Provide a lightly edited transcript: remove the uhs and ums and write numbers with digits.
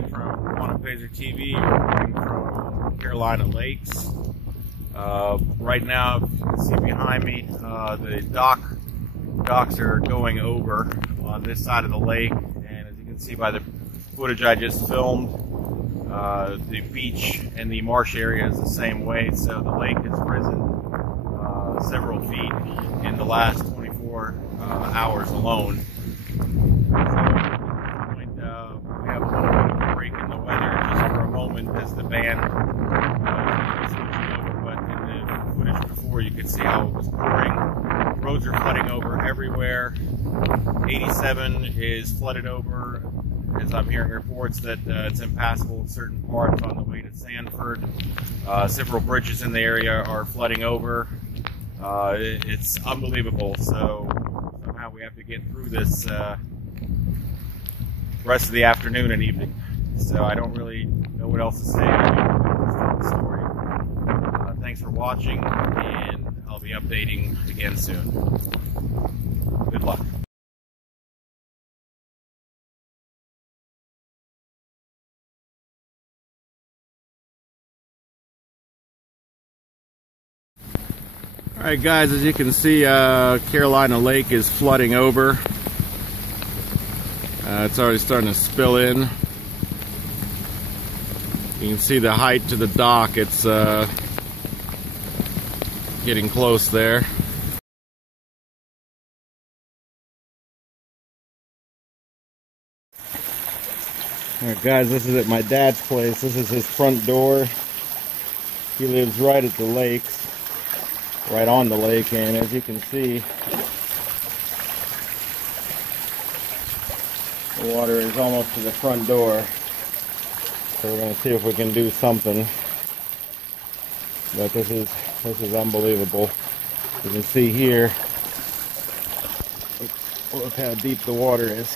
Greg from Pazer TV, reporting from Carolina Lakes. Right now, you can see behind me, the docks are going over on this side of the lake, and as you can see by the footage I just filmed, the beach and the marsh area is the same way, so the lake has risen several feet in the last 24 hours alone. So at this point, we have a little bit of a break in the weather just for a moment as the band switching over, but in the footage before you could see how it was pouring. Roads are flooding over everywhere. 87 is flooded over, as I'm hearing reports that it's impassable in certain parts on the way to SANFORD. Several bridges in the area are flooding over. It's unbelievable, so somehow we have to get through this rest of the afternoon and evening. So I don't really know what else to say. The story. Thanks for watching, and I'll be updating again soon. Good luck. Alright guys, as you can see, Carolina Lake is flooding over. It's already starting to spill in. You can see the height to the dock. It's getting close there. Alright guys, this is at my dad's place. This is his front door. He lives right at the lakes, right on the lake, and as you can see, the water is almost to the front door. So we're going to see if we can do something. But this is unbelievable. You can see here, look how deep the water is.